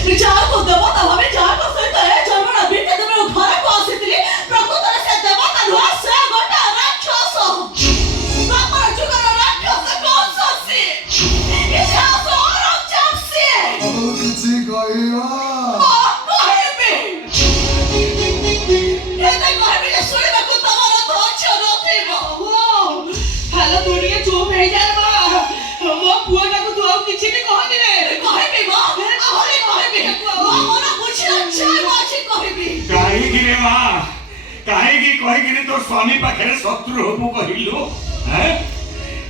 ଯାହାକୁ ଦେବତା ଭାବେ ଯାହାକୁ ସହିତ ଏ ଜନ୍ମର ଭିତରେ ଘରକୁ ଆସିଥିଲି ପ୍ରକୃତରେ ସେ ଦେବତା ନୁହଁ ସେ ଗୋଟେ ରାକ୍ଷସ ବାପର ଯୁଗର ରାକ୍ଷସ କଂସୀ ଇତିହାସ ଅରଞ୍ଜାମ ସିଏ କିଛି କହିବା କହିବି ଏତେ କହିବି ଯେ ଶୁଣିବାକୁ ତମର ଧୈର୍ଯ୍ୟ ନଥିବ ହେଲେ ତୁ ଟିକେ ଚୁପ ହେଇଯାଏ ମୋ ପୁଅଟାକୁ ତୁ ଆଉ କିଛି ବି କହନି ରେ କହିବି ମା ଆହୁରି କହିବି ମୋ ମନ ବୁଝିଲା ଚାହିଁବ ଅଛି କହିବି କାହିଁକି ରେ ମା କାହିଁକି କହିକିରି ତୋ ସ୍ୱାମୀ ପାଖରେ ଶତ୍ରୁ ହବୁ କହିଲୁ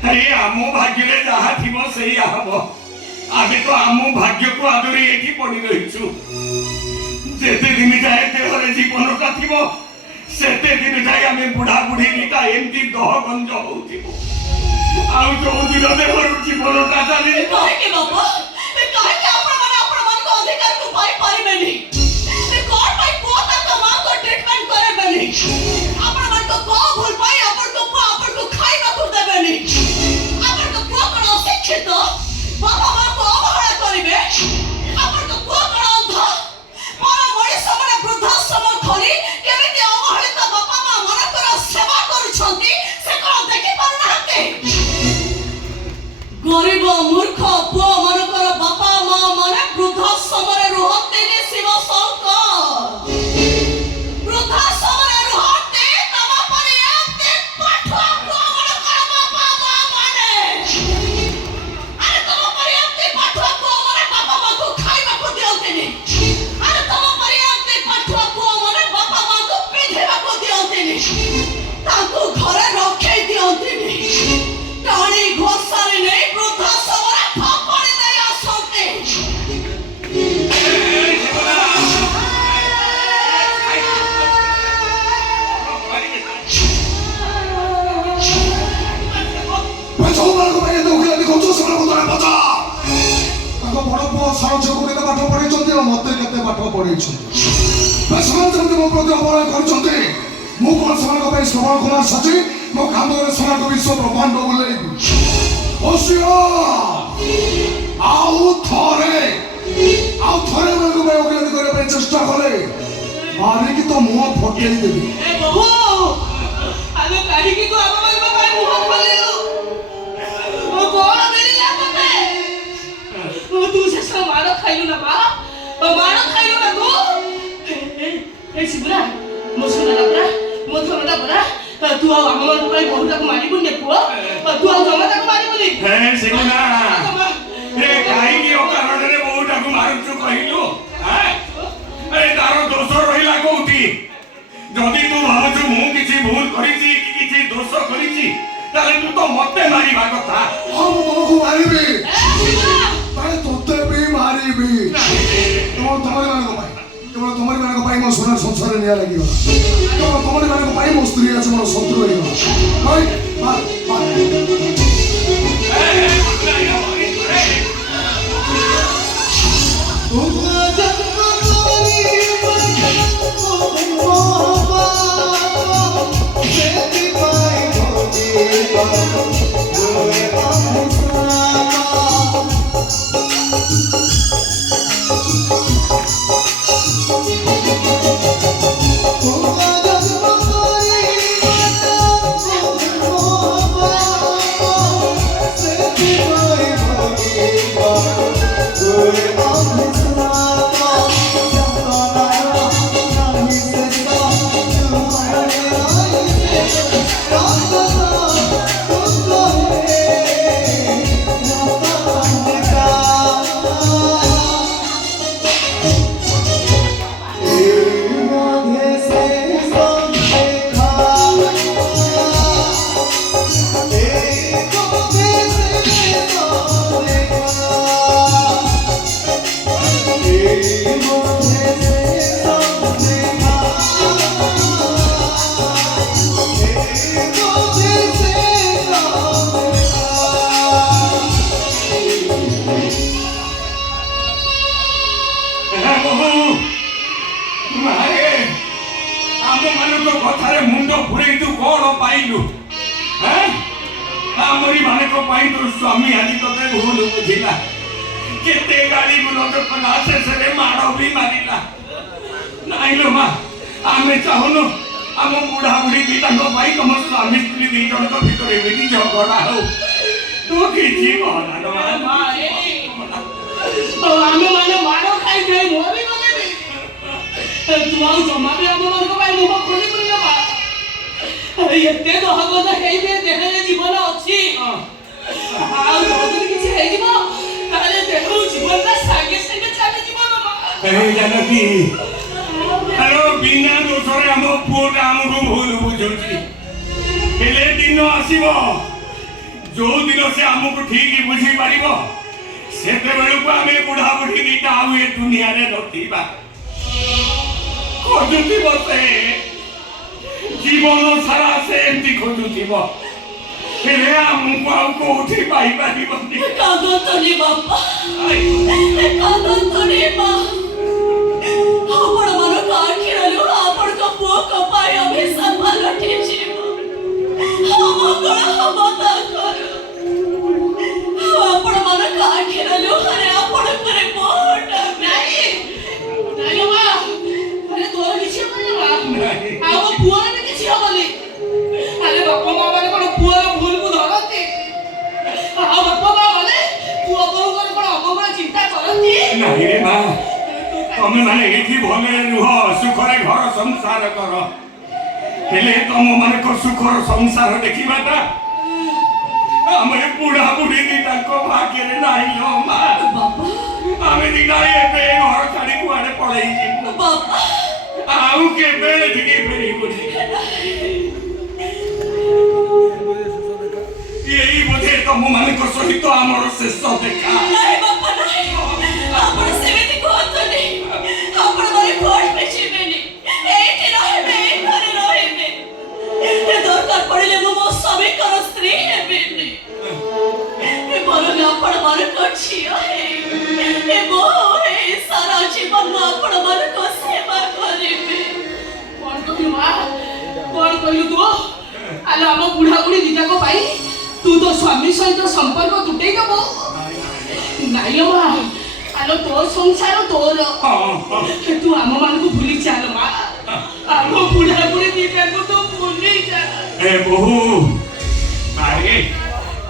ଆରେ ଆମ ଭାଗ୍ୟରେ ଯାହା ଥିବ ସେଇଆ ହବ ଆମେ ତ ଆମ ଭାଗ୍ୟକୁ ଆଦରି ଏଠି ପଡି ରହିଛୁ ଯେତେ ଦିନ ଯାଏ ଦେହରେ ଜୀବନଟା ଥିବ ସେତେ ଦିନ ଯାଏ ଆମେ ବୁଢା ବୁଢୀ ନିକା ଏମିତି ଦହ ଗଞ୍ଜ ହଉଥିବୁ ଆଉ ଯୋଉ ଦିନ ଦେହରୁ ଜୀବନଟା ଚାଲିଯିବ କାହିଁକି ବାବା କାହିଁକି ଆପଣମାନଙ୍କ ଅଧିକାରକୁ ପାଇପାରିବେନି କଣ ପାଇଁ ପୁଅ ତାଙ୍କ ମାଙ୍କ ଟ୍ରିଟମେଣ୍ଟ କରିବେନି ଆପଣମାନଙ୍କ କଣ ଭୁଲ ପାଇଁ ଆପଣଙ୍କୁ ଖାଇବାକୁ ଦେବେନି ଆପଣଙ୍କ ପୁଅ କଣ ଅଶିକ୍ଷିତ ବାପା ମାଙ୍କୁ ଅବହେଳା କରିବେ ଆପଣଙ୍କ ପୁଅ କଣ ଅନ୍ଧ ପର ମଣିଷ ମାନେ ବୃଦ୍ଧାଶ୍ରମ ଖୋଲି କେମିତି ଅବହେଳିତ ବାପା ମା ମାନଙ୍କର ସେବା କରୁଛନ୍ତି ସେ କଣ ଦେଖିପାରୁନାହାନ୍ତି ଗରିବ ମୂର୍ଖ ପୁଅ ମାନଙ୍କର ବାପା ମା ମାନେ ବୃଦ୍ଧାଶ୍ରମରେ ରୁହନ୍ତିନି ଶିବ ଶଙ୍କର ବୃଦ୍ଧାଶ୍ରମରେ ରୁହନ୍ତି ତମ ପରି ଏତେ ପାଠୁଆ ପୁଅ ମାନଙ୍କର ବାପା ମା ମାନେ ଆରେ ତମ ପରି ଏତେ ପାଠୁଆ ପୁଅ ମାନେ ବାପା ମାଙ୍କୁ ଖାଇବାକୁ ଦିଅନ୍ତିନି ଆରେ ତମ ପରି ଏତେ ପାଠୁଆ ପୁଅ ମାନେ ବାପା ମାଙ୍କୁ ପିନ୍ଧିବାକୁ ଦିଅନ୍ତିନି ତାଙ୍କୁ ଘରେ ରଖେଇ ଦିଅନ୍ତିନି ଟାଣି ଘୋଷାରି ନେଇ ବୃଦ୍ଧାଶ୍ରମରେ ଫୋପାଡ଼ି ଦେଇ ଆସନ୍ତି ସବୁମାନଙ୍କ ପାଇଁ ଏତେ ଓକିଲାତି କରୁଛ ସେମାନଙ୍କୁ ତଳେ ପଚା ତାଙ୍କ ବଡ଼ ପୁଅ ସାନ ଝିଅକୁ କେତେ ପାଠ ପଢ଼େଇଛନ୍ତି ଆଉ ମୋତେ କେତେ ପାଠ ପଢ଼େଇଛନ୍ତି ସେମାନେ ଯେମିତି ମୋ ପ୍ରତି ଅବହେଳା କରିଛନ୍ତି ମୁଁ କଣ ସେମାନଙ୍କ ପାଇଁ ଶ୍ରବଣ କୁମାର ସାଚି ମୋ କାନ୍ଦରେ ସେମାନଙ୍କ ବିଶ୍ୱ ବ୍ରହ୍ମାଣ୍ଡ ବୁଲେଇବି ଆଉ ଥରେ ଏମାନଙ୍କୁ ପାଇଁ ଓକିଲାତି କରିବା ପାଇଁ ଚେଷ୍ଟା କଲେ ମାରିକି ତ ମୁହଁ ଫଟେଇ ଦେବି ବାବୁ ଆମେ କାହିଁକି ତୁ ଆମମାନଙ୍କ ପାଇଁ ମୁହଁ ଖୋଲିଲୁ କଣ ମିଳିଲା ତତେ ତୁ ଶେଷ ମାଡ଼ ଖାଇଲୁ ନା ବା ମାଡ଼ ଖାଇଲୁ ନା ତୁ ଏ ଶିବୁରା ମୋ ସୁନାଟା ପରା ମୋ ଧନଟା ପରା ତୁ ଆଉ ଆମମାନଙ୍କ ପାଇଁ ବହୁଟାକୁ ମାରିବୁନି ରେ ପୁଅ ତୁ ଆଉ ଜମା ତାକୁ ମାରିବୁନି କାହିଁକି ଅକାରଣରେ ବହୁଟାକୁ ମାରୁଛୁ କହିଲୁ ତାର ଦୋଷ ରହିଲା କୋଉଠି ଯଦି ତୁ ଭାବୁଛୁ ମୁଁ କିଛି ଭୁଲ କରିଛି କି କିଛି ଦୋଷ କରିଛି ତାହେଲେ ତୁ ତ ମତେ ମାରିବା କଥା ହଁ ମୁଁ ତମକୁ ମାରିବି ତୋତେ ବି ମାରିବି କେବଳ ତମମାନଙ୍କ ପାଇଁ ମୋ ସୁନା ସଂସାରରେ ନିଆଁ ଲାଗିଗଲା କେବଳ ତମମାନଙ୍କ ପାଇଁ ମୋ ସ୍ତ୍ରୀ ଆଜି ମୋର ଶତ୍ରୁ ହେଇଗଲା कथारे मुंड फुरे तू कौन पाइलु आमरी माने को पाई तो स्वामी आज तते भूल बुझिला କେତେ ଗାଳି ଗୁଲଜ କଲା ଶେଷରେ ମାଡ଼ ବି ମାରିଲା। ନାଇଁ ଲୋ ମା, ଆମେ ଚାହୁଁନୁ ଆମ ବୁଢା ବୁଢୀ ଦିଟାଙ୍କ ପାଇଁ ତମ ସ୍ୱାମୀ ସ୍ତ୍ରୀ ଦି ଜଣଙ୍କ ଭିତରେ ଏମିତି ଝଗଡା ହଉ। ତୁ କିଛି କହନା ଲୋ ମା। ଆମେ ମାନେ ମାଡ଼ ଖାଇ ଖାଇ ମରିଗଲେଣି। ତୁ ଆଉ ଜମା ବି ଆମ ମାନଙ୍କ ପାଇଁ ମୁହଁ ଖୋଲିବୁନି ଲୋ ମା। ଏତେ ଦହଗତ ହେଇବେ ଦେହରେ ଜୀବନ ଅଛି। ଆଉ ଯଦି କିଛି ହେଇଯିବ ତାହେଲେ ଦେହରୁ ଜୀବନଟା ସାଙ୍ଗେ ସାଙ୍ଗେ ଚାଲିଯିବ ଲୋ ମା। ଜାନକୀ, ଆଲୋ ବିନା ଦୋଷରେ ଆମ ପୁଅଟା ଆମକୁ ଭୁଲ ବୁଝୁଛି। ହେଲେ ଦିନ ଆସିବ ଯୋଉ ଦିନ ସେ ଆମକୁ ଠିକ ବୁଝିପାରିବ, ସେତେବେଳକୁ ଆମେ ବୁଢା ବୁଢୀ ଦିଟା ଆଉ ଏ ଦୁନିଆରେ ନଥିବା। ଖୋଜୁଥିବ ସେ, ଜୀବନ ସାରା ସେ ଏମିତି ଖୋଜୁଥିବ, ହେଲେ ଆମକୁ ଆଉ କୋଉଠି ପାଇପାରିବନି। କାନ୍ଦନ୍ତୁନି ବାପା, କାନ୍ଦନ୍ତୁନି ମା। ଆପଣମାନଙ୍କ ଆଖିରୁ ଆପଣଙ୍କ ପୁଅଙ୍କ ପାଇଁ ଅଭିଶାପ ପାଲଟିଯିବ। ଅମଙ୍ଗଳ ହବ ତାଙ୍କର। ଆପଣମାନଙ୍କ ଆଖିର ଲୁହରେ ଆପଣଙ୍କର ମୁହଁଟା ନାଇଁ ନାଇଁ ମା। ଆରେ ତୋର କିଛି ହବନି ମା, ଆଉ ମୋ ପୁଅର ବି କିଛି ହବନି। ଆରେ ବାପା ମା ମାନେ କଣ ପୁଅର ଭୁଲକୁ ଧରନ୍ତି? ଆଉ ବାପା ମା ମାନେ ପୁଅ ବୋହୁଙ୍କର କଣ ଅମଙ୍ଗଳ ଚିନ୍ତା କରନ୍ତି? ନାଇଁ ରେ ମା, ତମେ ମାନେ ଏଠି ଭଲରେ ରୁହ, ସୁଖରେ ଘର ସଂସାର କର। ହେଲେ ତମ ମାନଙ୍କ ସୁଖର ସଂସାର ଦେଖିବାଟା ଆମେ ବୁଢା ବୁଢୀ ଦିଟାଙ୍କ ଭାଗ୍ୟରେ ନାହିଁ ଲୋ ମା। ଆମେ ଦିଟା ଏବେ ଘର ଛାଡି କୁଆଡେ ପଳେଇ ଯିବୁ। ଆଉ କେବେ ଏଠିକି ଫେରିବୁନି। ଏଇ ବୋଧେ ତମ ମାନଙ୍କ ସହିତ ଆମର ଶେଷ ଦେଖା। ନାଇଁ ବାପା ନାଇଁ, ଆପଣ ସେମିତି କୁହନ୍ତୁନି। ଆପଣ ମାନେ କୋର୍ଟରେ ଯିବେନି, ଏଇଠି ରହିବେ, ଏଇ ଘରେ ରହିବେ। ଦରକାର ପଡ଼ିଲେ ମୁଁ ମୋ ସ୍ୱାମୀଙ୍କର ସ୍ତ୍ରୀ ହେବିନି। ବରଂ ଆପଣ ମାନଙ୍କ ଝିଅ ହେଇ ବୋହୂ ହେଇ ସାରା ଜୀବନ ମୁଁ ଆପଣ ମାନଙ୍କ ସେବା କରିବି। କଣ କହିଲୁ ମା, କଣ କହିଲୁ ତୁ? ଆଲୋ ଆମ ବୁଢା ବୁଢୀ ଦିଟାଙ୍କ ପାଇଁ ତୁ ତୋ ସ୍ୱାମୀ ସହିତ ସମ୍ପର୍କ ତୁଟେଇ ଦବୁ? ନାଇଁ ମା, ଆଲୋ ତୋ ସଂସାର ତୋର, ତୁ ଆମ ମାନଙ୍କୁ ଭୁଲି ଚାଲ ମା। ଆମ ବୁଢା ବୁଢୀ ଦିଟାଙ୍କୁ ତୁ ଭୁଲି ଯା। ଏ ବୋହୁ, ଆରେ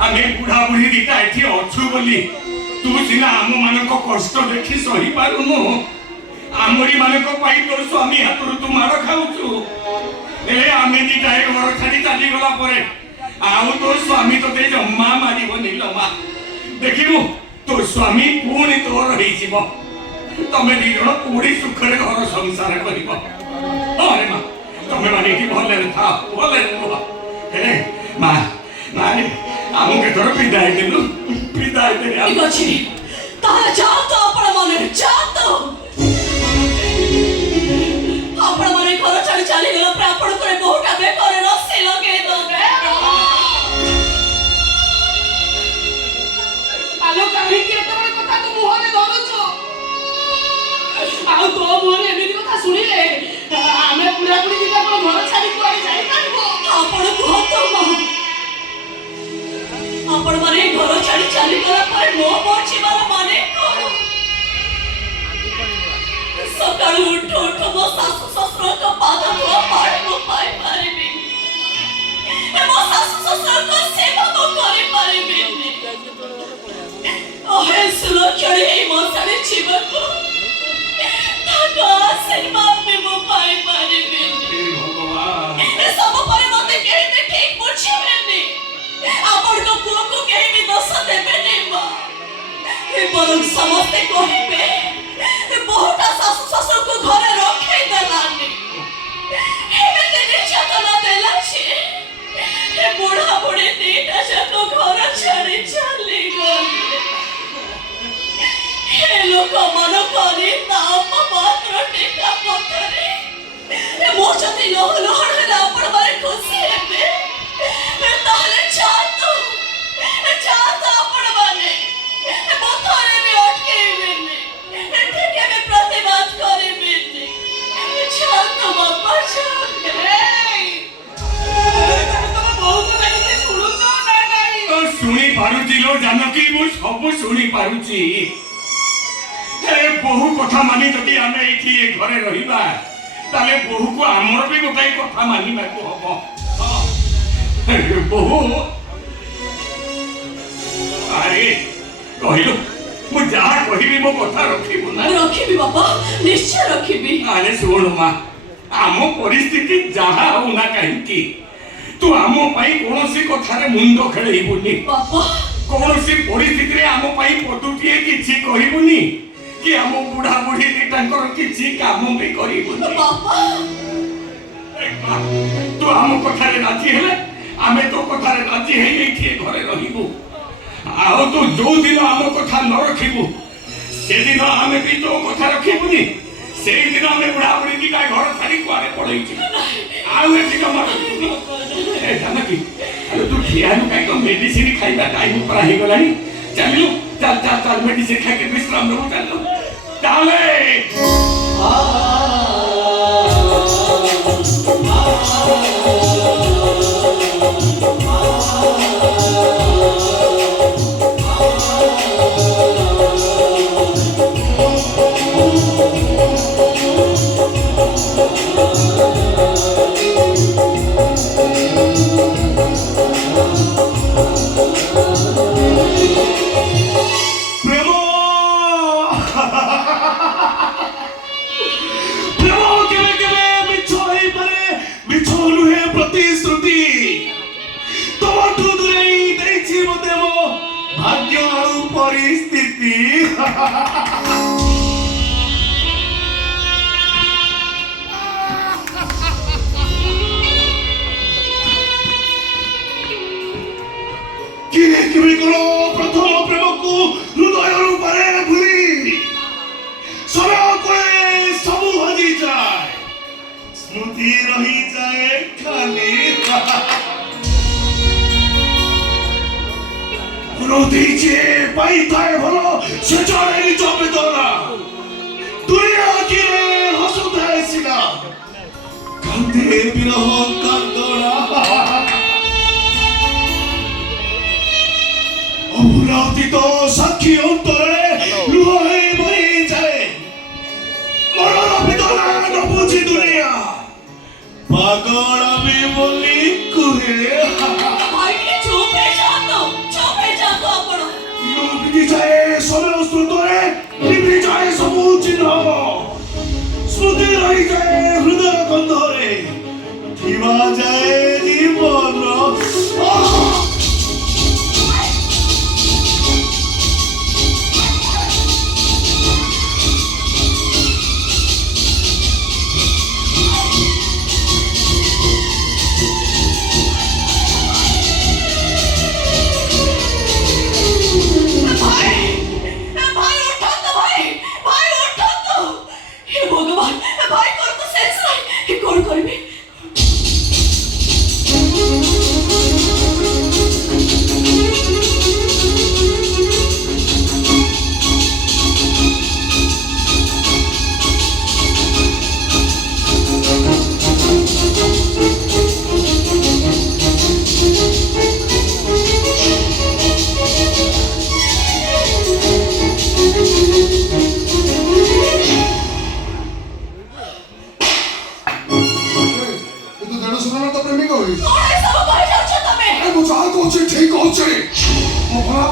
ଆମେ ବୁଢା ବୁଢୀ ଦିଟା ଏଠି ଅଛୁ ବୋଲି ତୁ ସିନା ଆମ ମାନଙ୍କ କଷ୍ଟ ଦେଖି ସହିପାରୁନୁ। ଆମରି ମାନଙ୍କ ପାଇଁ ତୋ ସ୍ୱାମୀ ହାତରୁ ତୁ ମାଡ଼ ଖାଉଛୁ। ହେଲେ ଆମେ ଦିଟା ଏ ଘର ଛାଡି ଚାଲିଗଲା ପରେ ଆଉ ତୋ ସ୍ୱାମୀ ତତେ ଜମା ମାରିବନି ଲୋ ମା। ଦେଖିବୁ ତୋ ସ୍ୱାମୀ ପୁଣି ତୋର ହେଇଯିବ। ତମେ ଦି ଜଣ ପୁଣି ସୁଖରେ ଘର ସଂସାର କରିବ। ହଁ ମା, ତମେ ମାନେ ଏଠି ଭଲରେ ଥାଅ, ଭଲରେ ରୁହ। ହେଲେ ମା, ନାଇଁ ଆମକୁ ଏଥର ବିଦାୟ ଦେଲୁ, ବିଦାୟ ଦେ। ଠିକ ଅଛି, ତାହେଲେ ଯାଆନ୍ତୁ ଆପଣ ମାନେ, ଯାଆନ୍ତୁ। ଆପଣ ମାନେ ଘର ଛାଡି ଚାଲିଗଲା ପରେ ଆପଣଙ୍କର ବୋହୁଟା ବେକରେ ରସି ଲଗେଇ ଦେବେ। ଆଲୋ କାହିଁକି ଏତେବେଳେ କଥା ତୁ ମୁହଁରେ ଧରୁଛୁ? ଆଉ ତୋ ମୁହଁରେ ଏମିତି କଥା ଶୁଣିଲେ ଆମେ ବୁଢା ବୁଢୀ ଦିଟା କଣ ଘର ଛାଡି କୁଆଡେ ଯାଇପାରିବୁ? ଆପଣ କୁହନ୍ତୁ ମା, ଆପଣ ମାନେ ଘର ଛାଡି ଚାଲିଗଲା ପରେ ମୋ ବଞ୍ଚିବାର ମାନେ କଣ? ସକାଳୁ ଉଠୁ ଉଠୁ ମୋ ଶାଶୁ ଶ୍ୱଶୁରଙ୍କ ପାଦ ଧୁଆ ପାଣି ମୁଁ ପାଇପାରିବି, ମୋ ଶାଶୁ ଶ୍ୱଶୁରଙ୍କ ସେବା ମୁଁ କରିପାରିବିନି। ସୁରକ୍ଷଣୀ ହେଇ ମଶାଣି ଯିବାକୁ ତାଙ୍କ ଆଶୀର୍ବାଦ ବି ମୁଁ ପାଇପାରିବିନି। ସବୁ ପରେ ମତେ କେହି ବି ଠିକ ବୁଝିବେନି, ଆପଣଙ୍କ ପୁଅକୁ କେହି ବି ଦୋଷ ଦେବେନି ମା। ବରଂ ସମସ୍ତେ କହିବେ ବୋହୁଟା ଶାଶୁ ଶ୍ୱଶୁରଙ୍କୁ ଘରେ ରଖେଇ ଦେଲାନି, ଏମିତି ନିର୍ଯାତନା ଦେଲା ଯେ ବୁଢା ବୁଢୀ ଦିଟା ଯାକ ଘର ଛାଡି ଚାଲିଗଲେ। ଏ ଲୋକମାନଙ୍କ ନିନ୍ଦା ଅପମାନ ଟେକା ପଥରେ ମୁଁ ଯଦି ଲହ ଲହଣ ହେଲେ ଆପଣ ମାନେ ଖୁସି ହେବେ, ତାହେଲେ ଯାଆନ୍ତୁ, ଯାଆନ୍ତୁ ଆପଣ ମାନେ। ମୁଁ ଥରେ ବି ଅଟକେଇବିନି, କେବେ ପ୍ରତିବାଦ କରିବିନି। ଯାଆନ୍ତୁ ବାପା, ଯାଆନ୍ତୁ। ତମ ବୋହୁକୁ ଦେଖିକି ଶୁଣୁଛ ନା ନାଇଁ? ଶୁଣି ପାରୁଛି ଲୋ ଜାନକୀ, ମୁଁ ସବୁ ଶୁଣି ପାରୁଛି। বহু কথা মানি যদি আমি এইଠି ଏ ଘରେ ରହିବା ତାହେଲେ ବୋହୂକୁ ଆମର ବି ଗୋଟାଏ କଥା ମାନିବାକୁ ହବ। ବୋହୂ ଆରେ କହିଲୁ ମୁଁ ଯାହା କହିବି ମୋ କଥା ରଖିବୁ ନା? ରଖିବି ବାପା, ନିଶ୍ଚୟ ରଖିବି। ଆରେ ଶୁଣ ମା, ଆମ ପରିସ୍ଥିତି ଯାହା ହଉ ନା କାହିଁକି ତୁ ଆମ ପାଇଁ କୌଣସି କଥାରେ ମୁଣ୍ଡ ଖେଳେଇବୁନି। ବାପା କୌଣସି ପରିସ୍ଥିତିରେ ଆମ ପାଇଁ ପଦୁଟିଏ କିଛି କହିବୁନି କି ଆମ ବୁଢା ବୁଢୀ ତାଙ୍କର କିଛି କାମ ବି କରିବୁନି। ବାପା ତୁ ଆମ କଥାରେ ରାଜି ହେଲେ ଆମେ ତୋ କଥାରେ ରାଜି ହେଇ ଏଇଠି ଘରେ ରହିବୁ। ଆଉ ତୁ ଯୋଉ ଦିନ ଆମ କଥା ନ ରଖିବୁ ସେଦିନ ଆମେ ବି ତୋ କଥା ରଖିବୁନି। ସେଇଦିନ ଆମେ ବୁଢା ବୁଢୀ ଦିଟା ଘର ଛାଡି କୁଆଡେ ପଳେଇଛୁ। ଆଉ ଏଠି ଜମା ଜାନକି ତୁ ଠିଆରୁ କାହିଁକି ମେଡିସିନ ଖାଇବା ଟାଇମ ପୁରା ହେଇଗଲାଣି। ଚାଲିଲୁ, ଚାଲ ଚାଲ ଚାଲ ମେଡିସିନ ଖାଇକି ବିଶ୍ରାମ ନେବୁ। ଚାଲିଲୁ ତାହେଲେ परिस्थिति प्रथम प्रेम को हृदय रूपे भूली समय सब हजि जाए, स्मृति रही जाए खाली। भलो से जड़े निज बेदना दुनिया के हसुताए सिना कांदे विरह कांदना अभुरातीत साक्षी अंतरे लुहाई बही जाए। मरण बेदना न बुझी दुनिया पागल भी बोली कुहे। समय स्रोतरे निभि जाए सबु चिन्ह, स्मृति रही जाए हृदय गंधरे थिवा जाए जीवन।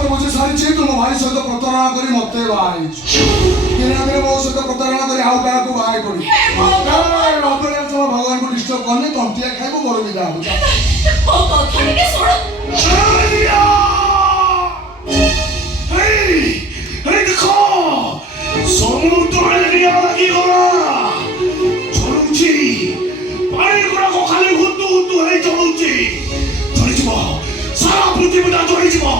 मुझे सारी चीज तुम भाई सहित प्रतारणा करी मते बाई किनारे मो सहित प्रतारणा करी आउ का को बाई करी रबरे तो भगवान को डिस्टर्ब करने तंटिया खाइबो बड़ विदा हो जा ओ कथनी के सुन हे देखो समुद्र लिया लगी गला चलुची पानी गुड़ा को खाली हुतु हुतु है चलुची चली जीवो सारा पृथ्वी दा चली जीवो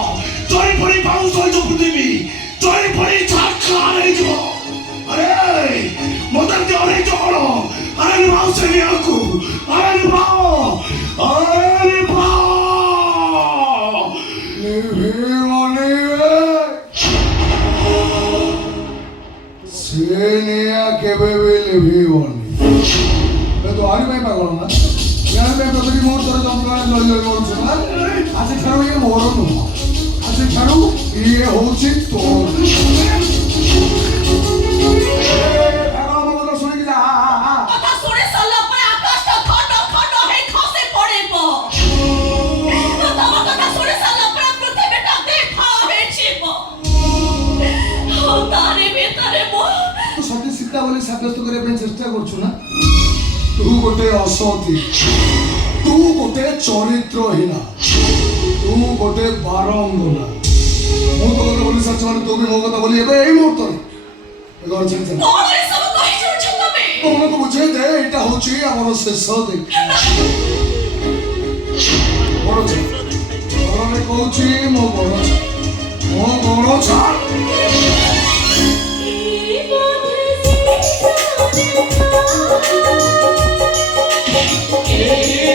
चली पड़ी पाउस हो जो पृथ्वी चली पड़ी छाका है जीवो। अरे मदन दे अरे चलो अरे माउ से नहीं आकू अरे माउ सेनिया केबे लिभिवनी ए तो आरी में पागल ना यार मैं प्रति मोर तर जंगल जल जल मोर सुना आज छाड़ू ये मोर नु आज छाड़ू ये होची तो ଥିଲା ବୋଲି ସାବ୍ୟସ୍ତ କରିବା ପାଇଁ ଚେଷ୍ଟା କରୁଛୁ ନା? ତୁ ଗୋଟେ ଅସତୀ, ତୁ ଗୋଟେ ଚରିତ୍ରହୀନା, ତୁ ଗୋଟେ ବାରଙ୍ଗନା। ମୁଁ ତ କଥା ବୋଲି ସାରିଛି ମାନେ ତୁ ବି ମୋ କଥା ବୋଲି ଏବେ ଏଇ ମୁହୂର୍ତ୍ତରେ ଘର ଛାଡ଼ି ଚାଲ। କଣ ଏସବୁ କହି ଯାଉଛ ତମେ? ତମକୁ ବୁଝେଇ ଦେ ଏଇଟା ହଉଛି ଆମର ଶେଷ ଦେଖ। ବଡ଼ ଛାଡ଼ ଘରରେ କହୁଛି ମୋ ବଡ଼ ଛାଡ଼, ମୋ ବଡ଼ ଛାଡ଼। Hey,